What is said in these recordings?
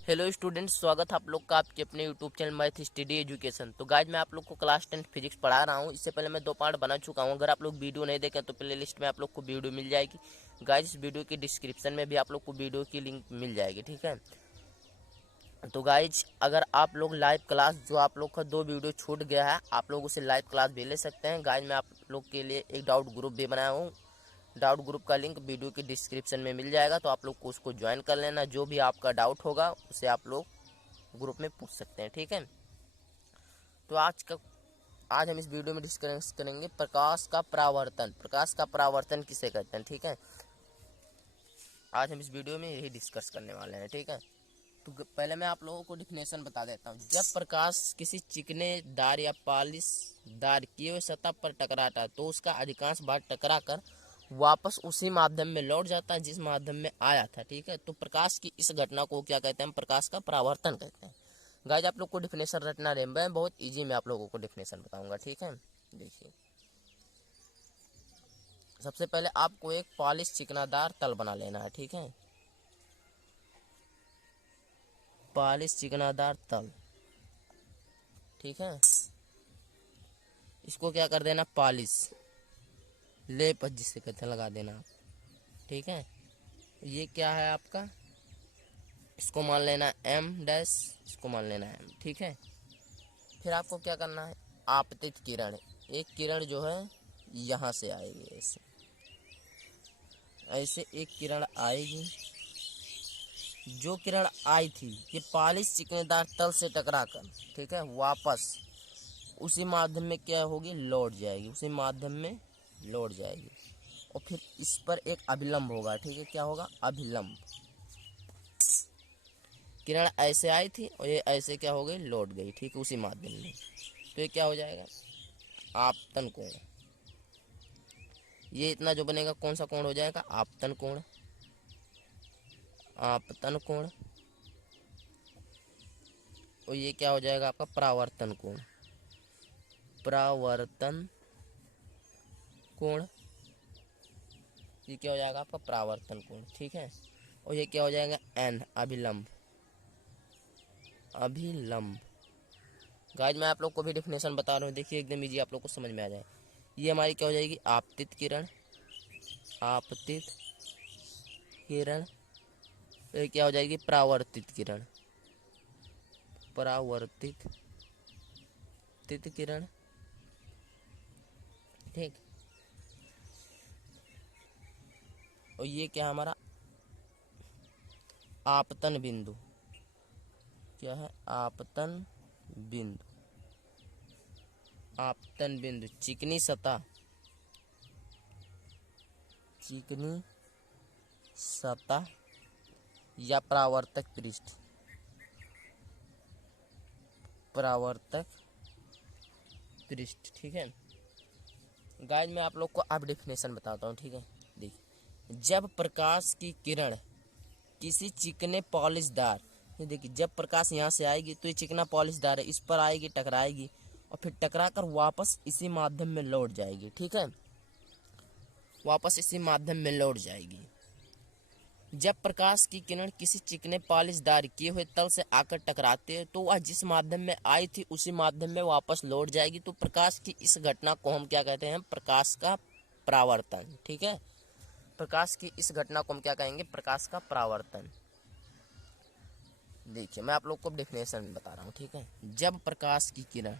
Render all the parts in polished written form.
Hello students, स्वागत है आप लोग का आपके अपने YouTube channel math study education. तो गाइज मैं आप लोग को क्लास 10 फिजिक्स पढ़ा रहा हूँ। इससे पहले मैं 2 पार्ट बना चुका हूँ। अगर आप लोग वीडियो नहीं देखें तो प्ले लिस्ट में आप लोग को वीडियो मिल जाएगी। गाइज इस वीडियो की डिस्क्रिप्शन में भी आप लोग को वीडियो की लिंक मिल जाएगी, ठीक है। तो गाइज अगर आप लोग लाइव क्लास जो आप लोग का 2 वीडियो छूट गया है, आप लोग उसे लाइव क्लास भी ले सकते हैं। गाइज मैं आप लोग के लिए एक डाउट ग्रुप भी बनाया हूँ। डाउट ग्रुप का लिंक वीडियो की डिस्क्रिप्शन में मिल जाएगा, तो आप लोग को उसको ज्वाइन कर लेना। जो भी आपका डाउट होगा उसे आप लोग ग्रुप में पूछ सकते हैं, ठीक है। तो आज हम इस वीडियो में डिस्कस करेंगे प्रकाश का परावर्तन। प्रकाश का परावर्तन किसे कहते हैं, ठीक है। आज हम इस वीडियो में यही डिस्कस करने वाले हैं, ठीक है। तो पहले मैं आप लोगों को डिफिनेशन बता देता हूँ। जब प्रकाश किसी चिकने दार या पॉलिश दार किए हुए सतह पर टकराता है तो उसका अधिकांश भाग टकरा कर वापस उसी माध्यम में लौट जाता है जिस माध्यम में आया था, ठीक है। तो प्रकाश की इस घटना को क्या कहते हैं? प्रकाश का परावर्तन कहते हैं। गाइज आप लोग को डिफिनेशन रटना है, मैं बहुत इजी में आप लोगों को डिफिनेशन बताऊंगा, ठीक है। देखिए, सबसे पहले आपको एक पॉलिश चिकनादार तल बना लेना है, ठीक है। पॉलिश चिकनादार तल, ठीक है। इसको क्या कर देना? पॉलिश लेप जिसे कहते हैं लगा देना आप, ठीक है। ये क्या है आपका? इसको मान लेना एम डैश, इसको मान लेना एम, ठीक है। फिर आपको क्या करना है? आपतित किरण, एक किरण जो है यहाँ से आएगी, ऐसे ऐसे एक किरण आएगी। जो किरण आई थी ये पॉलिश चिकनेदार तल से टकराकर, ठीक है, वापस उसी माध्यम में क्या होगी? लौट जाएगी, उसी माध्यम में लौट जाएगी। और फिर इस पर एक अभिलंब होगा, ठीक है। क्या होगा? अभिलंब। किरण ऐसे आई थी और ये ऐसे क्या हो गई? लौट गई, ठीक है, उसी माध्यम में। तो ये क्या हो जाएगा? आपतन कोण। ये इतना जो बनेगा कौन सा कोण हो जाएगा? आपतन कोण। आपतन कोण। और ये क्या हो जाएगा आपका? परावर्तन कोण। परावर्तन कोण। ये क्या हो जाएगा आपका? परावर्तन कोण, ठीक है। और ये क्या हो जाएगा? एन, अभिलंब। अभिलंब। गाइज मैं आप लोग को भी डिफिनेशन बता रहा हूँ, देखिए एकदम इजी, आप लोग को समझ में आ जाए। ये हमारी क्या हो जाएगी? आपतित किरण। आपतित किरण। ये क्या हो जाएगी? परावर्तित किरण। परावर्तित तित किरण, ठीक। और ये क्या है हमारा? आपतन बिंदु। क्या है? आपतन बिंदु। आपतन बिंदु चिकनी सतह, चिकनी सतह या परावर्तक पृष्ठ। परावर्तक पृष्ठ, ठीक है। गाइस मैं आप लोग को अब डेफिनेशन बताता हूँ, ठीक है। देखिए, जब प्रकाश की किरण किसी चिकने पॉलिशदार, ये देखिए, जब प्रकाश यहाँ से आएगी तो ये चिकना पॉलिशदार है, इस पर आएगी, टकराएगी और फिर टकरा कर वापस इसी माध्यम में लौट जाएगी, ठीक है। वापस इसी माध्यम में लौट जाएगी। जब प्रकाश की किरण किसी चिकने पॉलिशदार किए हुए तल से आकर टकराते हैं तो वह जिस माध्यम में आई थी उसी माध्यम में वापस लौट जाएगी। तो प्रकाश की इस घटना को हम क्या कहते हैं? प्रकाश का परावर्तन, ठीक है। प्रकाश की इस घटना को हम क्या कहेंगे? प्रकाश का परावर्तन। देखिए मैं आप लोग को डेफिनेशन बता रहा हूँ, ठीक है। जब प्रकाश की किरण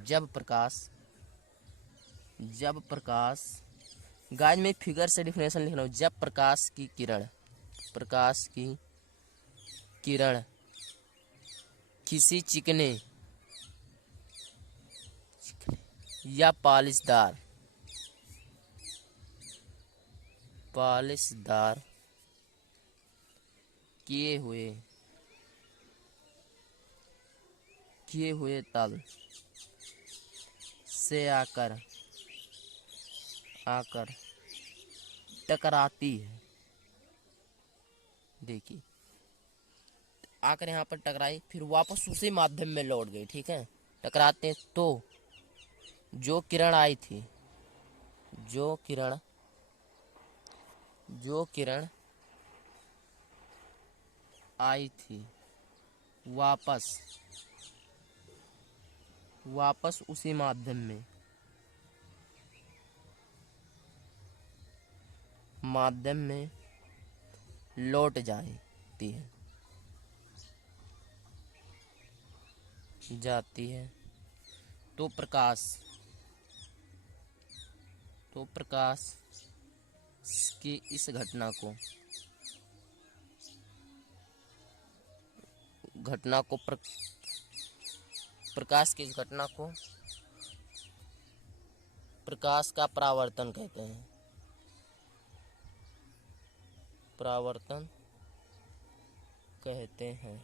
जब प्रकाश गाइस में फिगर से डिफिनेशन लिख रहा हूँ। जब प्रकाश की किरण किसी चिकने या पॉलिशदार किए हुए तल से आकर टकराती है। देखिए, आकर यहाँ पर टकराई, फिर वापस उसी माध्यम में लौट गई, ठीक है। टकराते हैं तो जो किरण आई थी, जो किरण जो किरण आई थी वापस उसी माध्यम में लौट जाती है तो प्रकाश की इस घटना को प्रकाश का परावर्तन कहते हैं।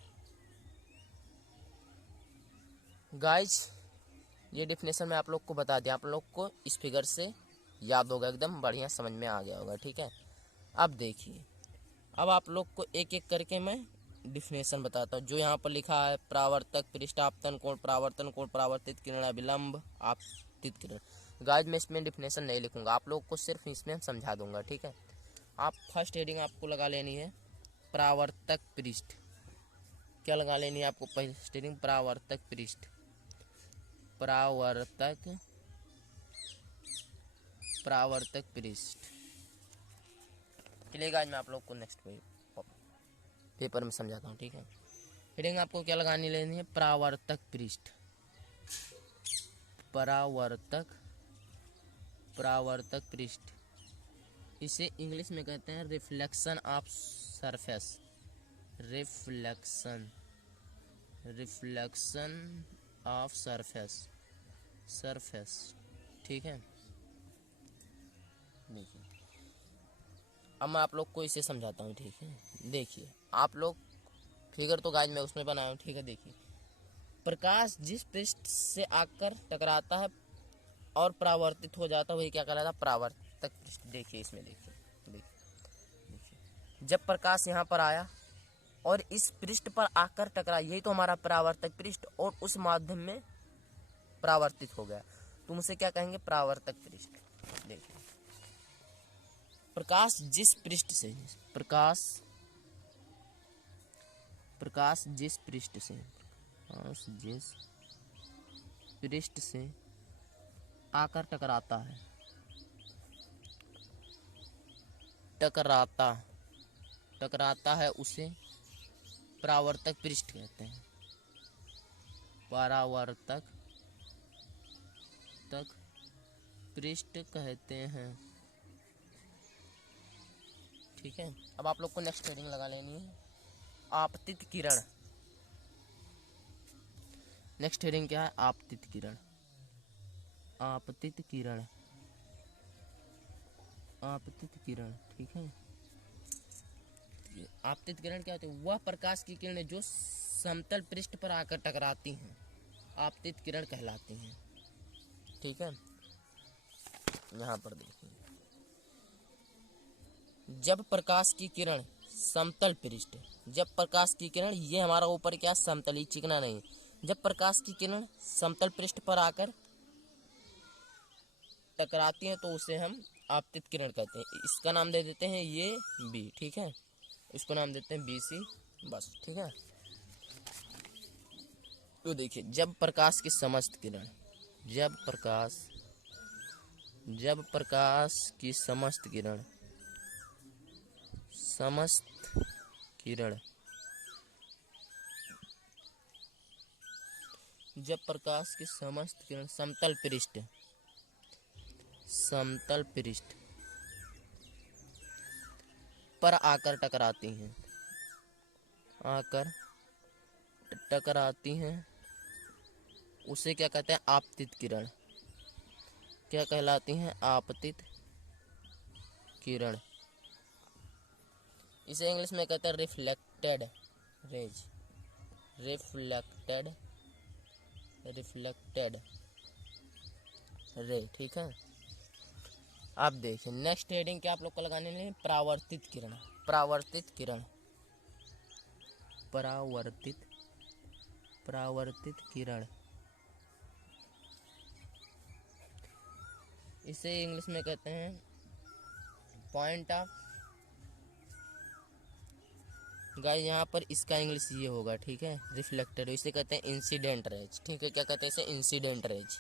गाइस, ये डेफिनेशन मैं आप लोग को बता दिया, आप लोग को इस फिगर से याद होगा, एकदम बढ़िया समझ में आ गया होगा। ठीक है, अब देखिए, अब आप लोग को एक एक करके मैं डिफिनेशन बताता हूँ। जो यहाँ पर लिखा है परावर्तक, पृष्ठ, आपतन कोण, परावर्तन कोण, परावर्तित किरण, अभिलंब, आपतित किरण। गाइस, मैं इसमें डिफिनेशन नहीं लिखूंगा, आप लोग को सिर्फ इसमें समझा दूंगा। ठीक है, आप फर्स्ट हेडिंग आपको लगा लेनी है परावर्तक पृष्ठ। क्या लगा लेनी है आपको? पहली हेडिंग परावर्तक पृष्ठ। परावर्तक पृष्ठ। चलिए गाइस, मैं आप लोग को नेक्स्ट पेपर में समझाता हूँ। ठीक है, हेडिंग आपको क्या लगानी लेनी है? परावर्तक पृष्ठ। परावर्तक पृष्ठ, इसे इंग्लिश में कहते हैं reflection of surface. Reflection of surface. ठीक है, देखिए, अब मैं आप लोग को इसे समझाता हूँ। ठीक है, देखिए, आप लोग फिगर तो गाइस मैं उसमें बनाया हूँ। ठीक है, देखिए, प्रकाश जिस पृष्ठ से आकर टकराता है और परावर्तित हो जाता है वही क्या कहलाता है? परावर्तक पृष्ठ। देखिए, इसमें देखिए, जब प्रकाश यहाँ पर आया और इस पृष्ठ पर आकर टकरा, यही तो हमारा परावर्तक पृष्ठ, और उस माध्यम में परावर्तित हो गया, तो उसे क्या कहेंगे? परावर्तक पृष्ठ। देखिए, प्रकाश जिस पृष्ठ से आकर टकराता है उसे परावर्तक पृष्ठ कहते हैं। परावर्तक पृष्ठ कहते हैं। ठीक है, अब आप लोग को नेक्स्ट हेडिंग लगा लेनी है आपतित किरण। नेक्स्ट हेडिंग क्या है? आपतित किरण। आपतित किरण। ठीक है, आपतित किरण क्या होती है? वह प्रकाश की किरणें जो समतल पृष्ठ पर आकर टकराती हैं, आपतित किरण कहलाती हैं। ठीक है, यहाँ पर देखिए, जब प्रकाश की किरण समतल पृष्ठ, ये हमारा ऊपर क्या समतल, ही चिकना नहीं, जब प्रकाश की किरण समतल पृष्ठ पर आकर टकराती हैं तो उसे हम आपतित किरण कहते हैं। इसका नाम दे देते हैं ये बी। ठीक है, इसको नाम देते हैं BC बस। ठीक है, तो देखिए, जब प्रकाश की समस्त किरण समतल पृष्ठ पर आकर टकराती हैं, उसे क्या कहते हैं? आपतित किरण। क्या कहलाती हैं? आपतित किरण। इसे इंग्लिश में कहते हैं रिफ्लेक्टेड रे। ठीक है, आप देखिए, नेक्स्ट हेडिंग क्या आप लोग को लगाने हैं? परावर्तित किरण। परावर्तित किरण, इसे इंग्लिश में कहते हैं पॉइंट ऑफ गाइस यहाँ पर इसका इंग्लिश ये होगा, ठीक है, रिफ्लेक्टेड। इसे कहते हैं इंसिडेंट रेज, ठीक है, क्या कहते हैं इसे, इंसिडेंट रेज।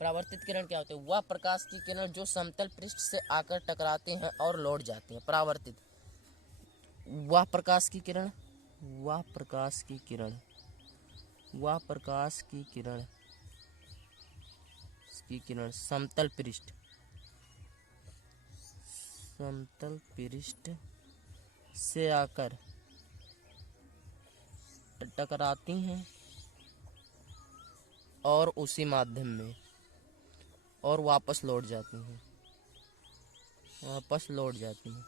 परावर्तित किरण क्या होते हैं? वह प्रकाश की किरण जो समतल पृष्ठ से आकर टकराते हैं और लौट जाती हैं। परावर्तित, वह प्रकाश की किरण, वह प्रकाश की किरण, वह प्रकाश की किरण, की किरण समतल पृष्ठ, समतल पृष्ठ से आकर टकराती हैं और उसी माध्यम में और वापस लौट जाती हैं, वापस लौट जाती हैं।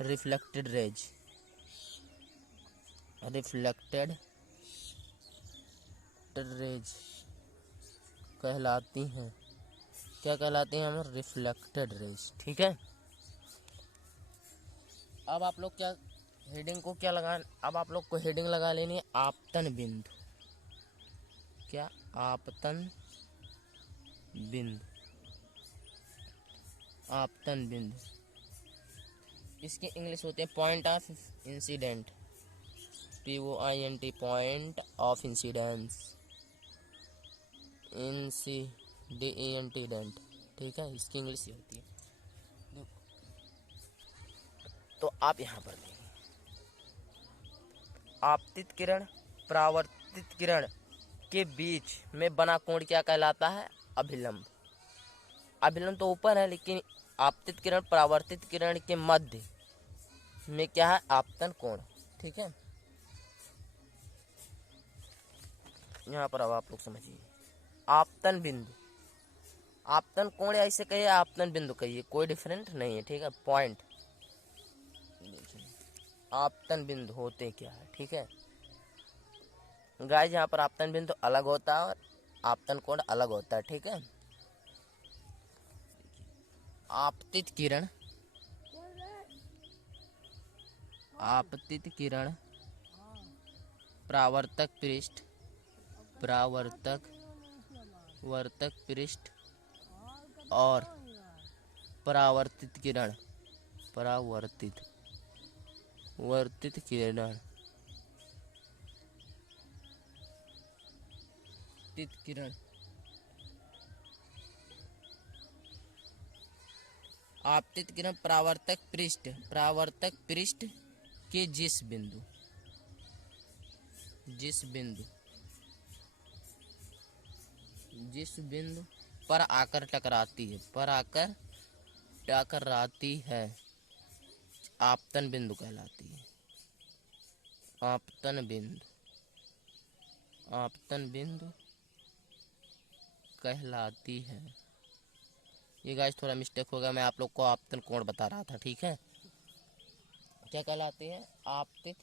रिफ्लेक्टेड रेज, रिफ्लेक्टेड रेज कहलाती हैं। क्या कहलाती हैं हमें? रिफ्लेक्टेड रेज, ठीक है। अब आप लोग क्या हेडिंग को क्या लगा, अब आप लोग को हेडिंग लगा लेनी है आपतन बिंदु। क्या? आपतन बिंदु, आपतन बिंदु। इसके इंग्लिश होते हैं point of incident, POINT, point of incidence, incident, ठीक है, इसकी इंग्लिश ये होती है। तो आप यहाँ पर देखें, आपतित किरण परावर्तित किरण के बीच में बना कोण क्या कहलाता है? अभिलंब। अभिलंब तो ऊपर है, लेकिन आपतित किरण परावर्तित किरण के मध्य में क्या है? आपतन कोण, ठीक है। यहाँ पर अब आप लोग समझिए, आपतन बिंदु, आपतन कोण या इसे कहिए आपतन बिंदु कहिए, कोई डिफरेंट नहीं है, ठीक है। पॉइंट, आपतन बिंदु होते क्या है, ठीक है गाइस। यहाँ पर आपतन बिंदु अलग होता है और आपतन कोण अलग होता है, ठीक है। आपतित किरण, आपतित किरण परावर्तक पृष्ठ, परावर्तक वर्तक पृष्ठ और परावर्तित किरण, परावर्तित वर्तित किरण, किरण आपतित किरण परावर्तक पृष्ठ, परावर्तक पृष्ठ के जिस बिंदु, जिस बिंदु, जिस बिंदु पर आकर टकराती है, पर आकर टकराती है, आपतन बिंदु कहलाती है। आपतन बिंदु, आपतन बिंदु कहलाती है। ये गाइस थोड़ा मिस्टेक हो गया, मैं आप लोग को आपतन कोण बता रहा था, ठीक है। क्या कहलाती है? आपतित,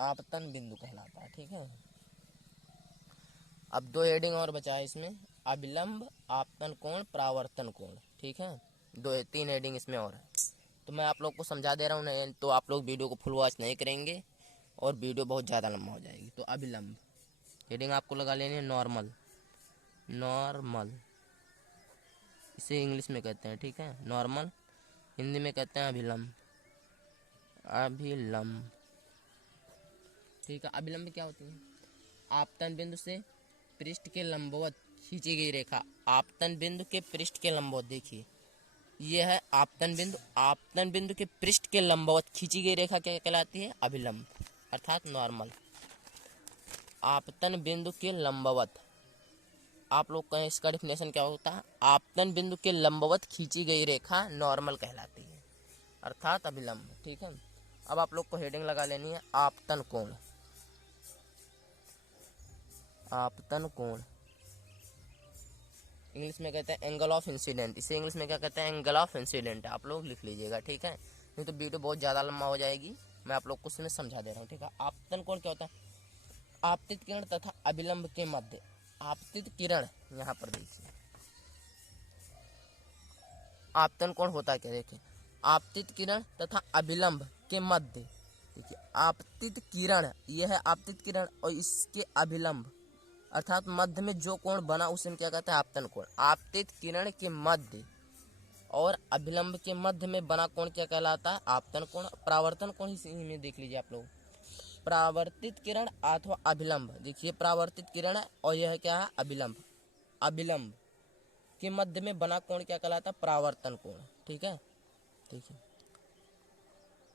आपतन बिंदु कहलाता है, ठीक है। अब दो हेडिंग और बचा है इसमें, अभिलंब, आपतन कोण, परावर्तन कोण, ठीक है। दो तीन हेडिंग इसमें और है, तो मैं आप लोग को समझा दे रहा हूँ, नहीं तो आप लोग वीडियो को फुल वॉच नहीं करेंगे और वीडियो बहुत ज़्यादा लंबा हो जाएगी। तो अभिलंब हेडिंग आपको लगा लेनी है नॉर्मल, नॉर्मल इसे इंग्लिश में कहते हैं, ठीक है। नॉर्मल हिंदी में कहते हैं अभिलंब, अभिलंब, ठीक है। अभिलंब क्या होती है? आपतन बिंदु से पृष्ठ के लंबवत खींची गई रेखा, आपतन बिंदु के पृष्ठ के लंबवत, देखिए यह है आपतन बिंदु, आपतन बिंदु के पृष्ठ के लंबवत खींची गई रेखा क्या कहलाती है? अभिलंब, अर्थात नॉर्मल। आपतन बिंदु के लंबवत, आप लोग कहें इसका डिफिनेशन क्या होता है? आपतन बिंदु के लंबवत खींची गई रेखा नॉर्मल कहलाती है, अर्थात अभिलंब, ठीक है। अब आप लोग को हेडिंग लगा लेनी है आपतन कोण, आपतन कोण इंग्लिश में कहते हैं एंगल ऑफ इंसिडेंट, इसे इंग्लिश में क्या कहते हैं? एंगल ऑफ इंसिडेंट, आप लोग लिख लीजिएगा, ठीक है, नहीं तो वीडियो बहुत ज़्यादा लंबा हो जाएगी। मैं आप लोग को उसमें समझा दे रहा हूँ, ठीक है। आपतन कोण क्या होता है? आपतित किरण तथा अभिलंब के मध्य, आपतित किरण, यहाँ पर देखिए आपतन कोण होता क्या, देखिए आपतित किरण तथा अभिलंब के मध्य, देखिए आपतित किरण, यह है आपतित किरण और इसके अभिलंब, अर्थात मध्य में जो कोण बना उसे हम क्या कहते हैं? आपतन कोण। आपतित किरण के मध्य और अभिलंब के मध्य में बना कोण क्या कहलाता है? आपतन कोण। परावर्तन कोण इसी में देख लीजिए आप लोग, परावर्तित किरण अथवा अभिलंब। देखिए परावर्तित किरण है और यह क्या है? अभिलंब। अभिलंब के मध्य में बना कोण क्या कहलाता है? परावर्तन कोण। ठीक है, ठीक है।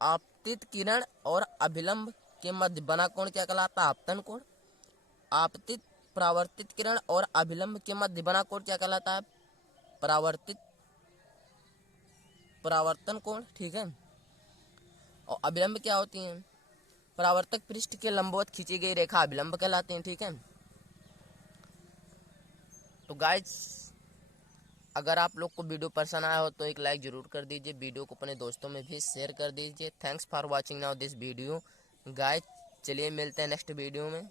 आपतित किरण और अभिलंब के मध्य बना कोण क्या कहलाता है? आपतन कोण। आपतित परावर्तित किरण और अभिलंब के मध्य बना कोण क्या कहलाता है? परावर्तन कोण। ठीक है। और अभिलंब क्या होती है? परावर्तक पृष्ठ के लंबवत खींची गई रेखा अभिलंब कहलाते हैं। ठीक है। तो गाइस, अगर आप लोग को वीडियो पसंद आया हो तो एक लाइक जरूर कर दीजिए, वीडियो को अपने दोस्तों में भी शेयर कर दीजिए। Thanks for watching now this video guys. चलिए मिलते हैं नेक्स्ट वीडियो में।